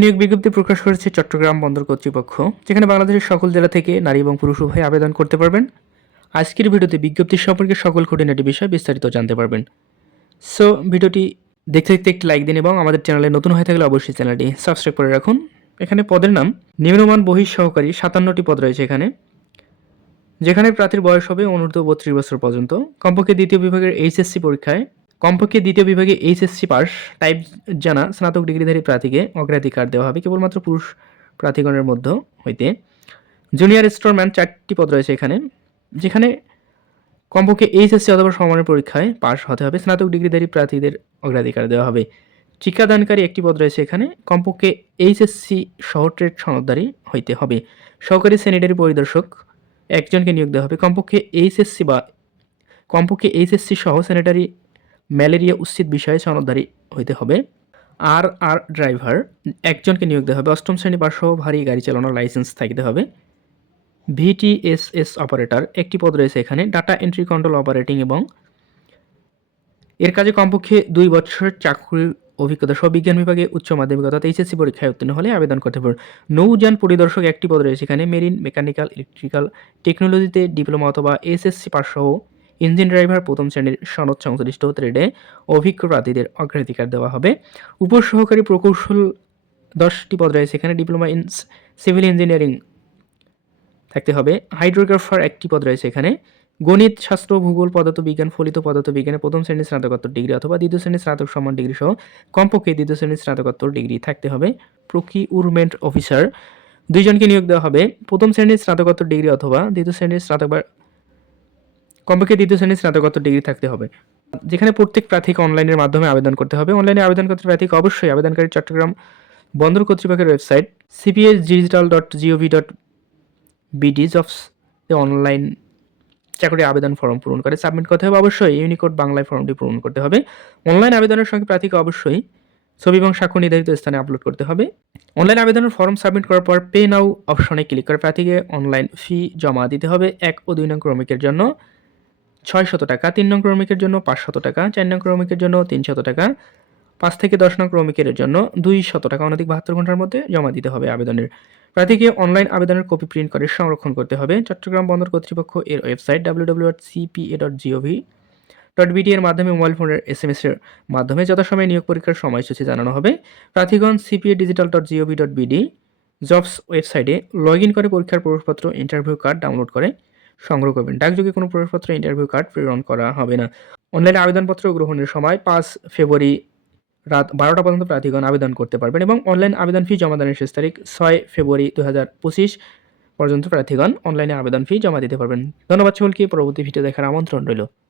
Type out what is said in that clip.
নিয়োগ বিজ্ঞপ্তি প্রকাশ করেছে চট্টগ্রাম বন্দর কর্তৃপক্ষ, যেখানে বাংলাদেশের সকল জেলা থেকে নারী এবং পুরুষ উভয় আবেদন করতে পারবেন। আজকের ভিডিওতে বিজ্ঞপ্তি সম্পর্কে সকল খুঁটিনাটি বিষয় বিস্তারিত জানতে পারবেন। সো ভিডিওটি দেখতে দেখতে একটি লাইক দিন এবং আমাদের চ্যানেলে নতুন হয়ে থাকলে অবশ্যই চ্যানেলটি সাবস্ক্রাইব করে রাখুন। এখানে পদের নাম, নিম্নমান বহিঃ সহকারী সাতান্নটি পদ রয়েছে এখানে, যেখানে প্রার্থীর বয়স হবে অনূর্ধ্ব বত্রিশ বছর পর্যন্ত। কমপক্ষে দ্বিতীয় বিভাগের এইচএসসি পরীক্ষায় কমপক্ষে দ্বিতীয় বিভাগে এইচএসসি পাস টাইপ জানা স্নাতক ডিগ্রিধারী প্রার্থীকে অগ্রাধিকার দেওয়া হবে, কেবলমাত্র পুরুষ প্রার্থীগণের মধ্য হইতে। জুনিয়র স্টোরম্যান চারটি পদ রয়েছে এখানে, যেখানে কমপক্ষে এইচএসসি অথবা সমানের পরীক্ষায় পাশ হতে হবে, স্নাতক ডিগ্রিধারী প্রার্থীদের অগ্রাধিকার দেওয়া হবে। শিক্ষাদানকারী একটি পদ রয়েছে এখানে, কমপক্ষে এইচএসসি সহ ট্রেড সনদদারি হইতে হবে। সহকারী স্যানিটারি পরিদর্শক একজনকে নিয়োগ দেওয়া হবে, কমপক্ষে এইচএসসি বা কমপক্ষে এইচএসসি সহ স্যানিটারি ম্যালেরিয়া উচিত বিষয়ে সনদদারি হইতে হবে। আর আর ড্রাইভার, একজনকে নিয়োগ দেওয়া হবে। অষ্টম শ্রেণি সহ ভারী গাড়ি চালানোর লাইসেন্স থাকতে হবে। ভিটিএসএস অপারেটর, একটি পদ রয়েছে এখানে, ডাটা এন্ট্রি কন্ট্রোল অপারেটিং এবং এর কাজে কমপক্ষে দুই বছরের চাকরির অভিজ্ঞতা সহ বিজ্ঞান বিভাগে উচ্চ মাধ্যমিক অর্থাৎ এইচএসসি পরীক্ষায় উত্তীর্ণ হলে আবেদন করতে পারবে নৌযান পরিদর্শক, একটি পদ রয়েছে এখানে, মেরিন, মেকানিক্যাল, ইলেকট্রিক্যাল টেকনোলজিতে ডিপ্লোমা অথবা এসএসসি পাস সহ ইঞ্জিন ড্রাইভার প্রথম শ্রেণির সনদ সংশ্লিষ্ট ট্রেডে অভিজ্ঞ প্রার্থীদের অগ্রাধিকার দেওয়া হবে। উপসহকারী প্রকৌশল দশটি পদ রয়েছে। এখানে ডিপ্লোমা ইন সিভিল ইঞ্জিনিয়ারিং থাকতে হবে। হাইড্রোগ্রাফার একটি পদ রয়েছে এখানে। গণিত, শাস্ত্র, ভূগোল, পদার্থবিজ্ঞান, ফলিত পদার্থবিজ্ঞানে প্রথম শ্রেণির স্নাতকোত্তর ডিগ্রি অথবা দ্বিতীয় শ্রেণির স্নাতক সম্মান ডিগ্রি সহ কমপক্ষে দ্বিতীয় শ্রেণির স্নাতকোত্তর ডিগ্রি থাকতে হবে। প্রকিউরমেন্ট অফিসার দুইজনকে নিয়োগ দেওয়া হবে। প্রথম শ্রেণির স্নাতকোত্তর ডিগ্রি অথবা দ্বিতীয় শ্রেণির স্নাতক বা কমপক্ষে দ্বিতীয় শ্রেণির স্নাতকোত্তর ডিগ্রি থাকতে হবে। যেখানে প্রত্যেক প্রার্থীকে অনলাইনের মাধ্যমে আবেদন করতে হবে। অনলাইনে আবেদন করতে প্রার্থীকে অবশ্যই আবেদনকারী চট্টগ্রাম বন্দর কর্তৃপক্ষের website CPS digital dot GOV dot BD jobs online চাকরি আবেদন ফর্ম পূরণ করে। সাবমিট করতে হবে অবশ্যই। ইউনিকোড বাংলায় ফর্মটি পূরণ করতে হবে। অনলাইন আবেদনের সঙ্গে প্রার্থীকে অবশ্যই ছবি এবং স্বাক্ষর নির্ধারিত স্থানে আপলোড করতে হবে। অনলাইন আবেদনের ফর্ম সাবমিট করার পর পে নাও অপশনে ক্লিক করে প্রার্থীকে অনলাইন ফি জমা দিতে হবে। এক ও দুই নং ক্রমিকের জন্য। ছয় শত টাকা, তিন নং ক্রমিকের জন্য পাঁচশত টাকা, চার নং ক্রমিকের জন্য তিনশত টাকা, পাঁচ থেকে দশ নং ক্রমিকের জন্য দুই শত টাকা। অনধিক বাহাত্তর ঘণ্টার মধ্যে জমা দিতে হবে আবেদনের। প্রার্থীকে অনলাইন আবেদনের কপি প্রিন্ট করে সংরক্ষণ করতে হবে। চট্টগ্রাম বন্দর কর্তৃপক্ষ এর website W dot CPA dot GOV dot BD এর মাধ্যমে মোবাইল ফোনের এস এম এস এর মাধ্যমে যথাসময়ে নিয়োগ পরীক্ষার সময়সূচি জানানো হবে। প্রার্থীগণ CPA digital dot GOV dot BD jobs ওয়েবসাইটে লগ ইন করে পরীক্ষার প্রবেশপত্র ইন্টারভিউ কার্ড ডাউনলোড করে সংগ্রহ করবেন। ডাকযোগে কোনো প্রবেশপত্র ইন্টারভিউ কার্ড প্রেরণ করা হবে না। অনলাইনে আবেদনপত্র গ্রহণের সময় পাঁচ ফেব্রুয়ারি রাত বারোটা পর্যন্ত প্রার্থীগণ আবেদন করতে পারবেন এবং অনলাইন আবেদন ফি জমাদানের শেষ তারিখ ছয় ফেব্রুয়ারি দু হাজার পঁচিশ পর্যন্ত প্রার্থীগণ অনলাইনে আবেদন ফি জমা দিতে পারবেন। ধন্যবাদ সকলকে। পরবর্তী ভিডিও দেখার আমন্ত্রণ রইল।